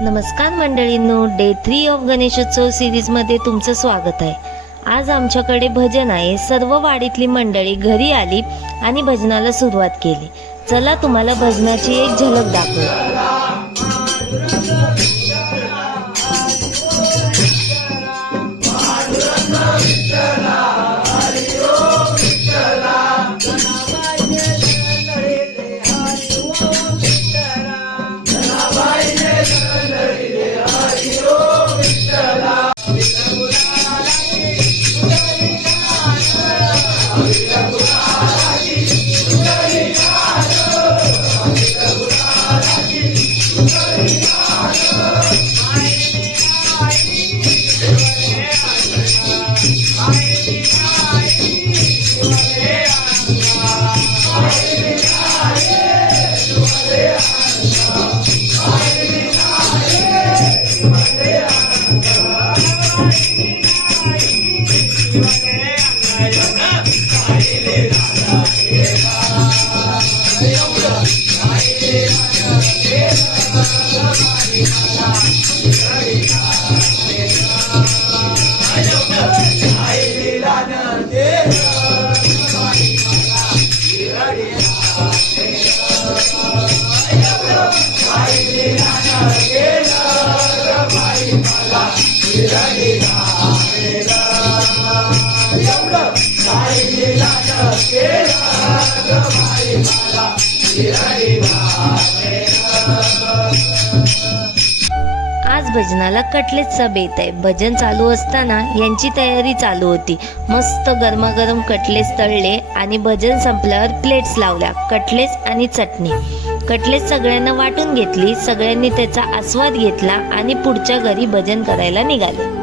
नमस्कार मंडळींनो, day 3 of Ganeshotsav सिरीजमध्ये तुमचं स्वागत आहे। आज आमच्याकडे भजन आहे। सर्व वाडीतली मंडळी घरी आली आणि भजनाला सुरुवात केली। चला तुम्हाला भजनाची एक झलक दाखवू। आज भजनाला कटलेटचा बेत आहे। भजन चालू असताना यांची तयारी चालू होती। मस्त गरमागरम कटलेट्स तळले आणि भजन संपल्यावर प्लेट्स लावल्या। कटलेट्स आणि चटणी। कटलेट्स सगळ्यांना वाटून घेतली। सगळ्यांनी त्याचा आस्वाद घेतला आणि पुढच्या घरी भजन करायला निघाले।